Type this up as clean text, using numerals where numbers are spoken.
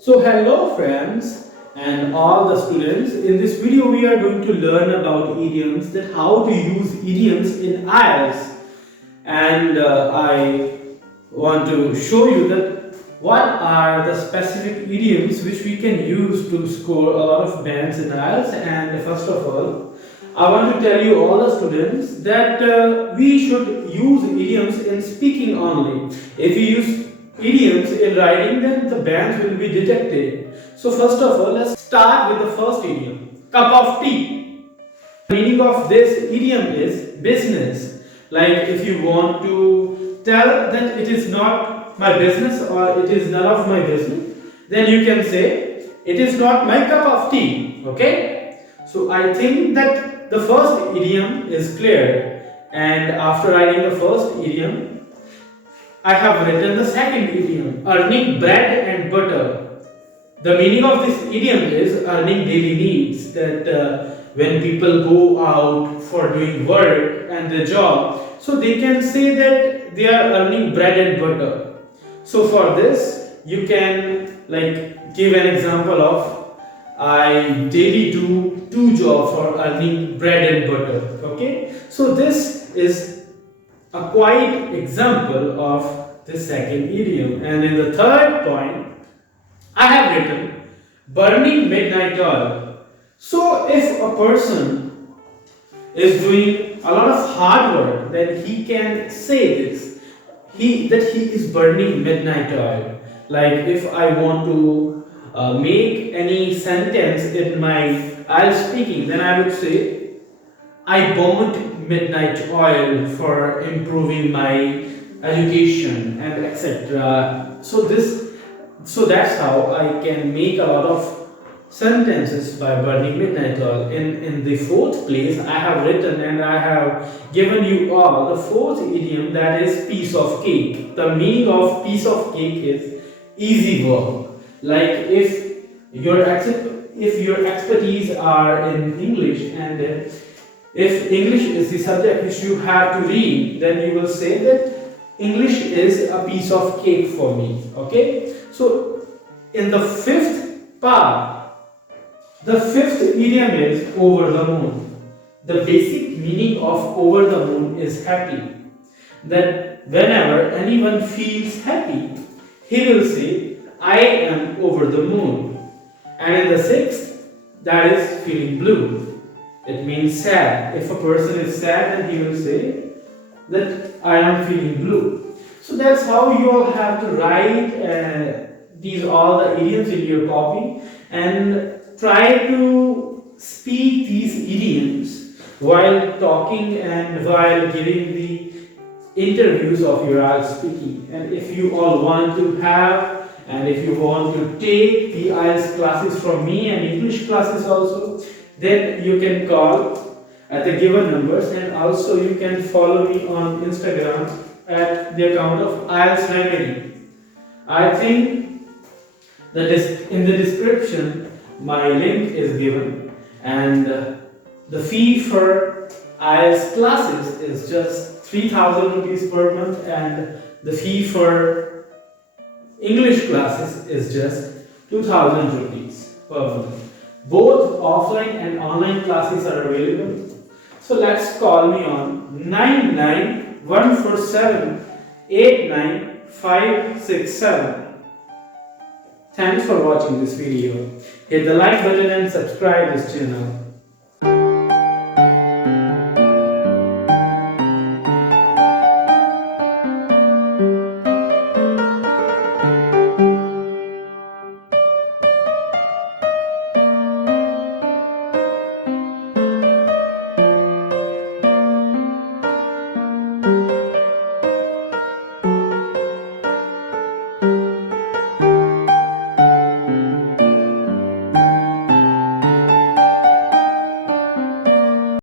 So hello friends and all the students. In this video we are going to learn about idioms, that how to use idioms in IELTS, and I want to show you that what are the specific idioms which we can use to score a lot of bands in IELTS. And first of all, I want to tell you all the students that we should use idioms in speaking only. If you use idioms in writing, then the bands will be detected. So first of all, let's start with the first idiom, cup of tea. The meaning of this idiom is business. Like if you want to tell that it is not my business or it is none of my business, then you can say it is not my cup of tea. Okay? So I think that the first idiom is clear, and after writing the first idiom, I have written the second idiom, earning bread and butter. The meaning of this idiom is earning daily needs. That when people go out for doing work and their job, so they can say that they are earning bread and butter. So for this, you can give an example of I daily do two jobs for earning bread and butter. Okay, so this is a quite example of the second idiom. And in the third point, I have written burning midnight oil. So if a person is doing a lot of hard work, then he can say this, that he is burning midnight oil. Like if I want to make any sentence in my IELTS speaking, then I would say I burned midnight oil for improving my education and etc. So that's how I can make a lot of sentences by burning midnight oil. In the fourth place, I have written and I have given you all the fourth idiom, that is piece of cake. The meaning of piece of cake is easy work. Like if your expertise are in English, and if English is the subject which you have to read, then you will say that English is a piece of cake for me. Okay, so in the fifth part, the fifth idiom is over the moon. The basic meaning of over the moon is happy. That whenever anyone feels happy, he will say, I am over the moon. And in the sixth, that is feeling blue. It means sad. If a person is sad, then he will say that I am feeling blue. So that's how you all have to write these all the idioms in your copy, and try to speak these idioms while talking and while giving the interviews of your IELTS speaking. And if you all want to have, and if you want to take the IELTS classes from me and English classes also, then you can call at the given numbers, and also you can follow me on Instagram at the account of IELTS Remedy. I think that in the description my link is given, and the fee for IELTS classes is just 3,000 rupees per month, and the fee for English classes is just 2,000 rupees per month. Both offline and online classes are available. So let's call me on 9914789567. Thanks for watching this video. Hit the like button and subscribe this channel.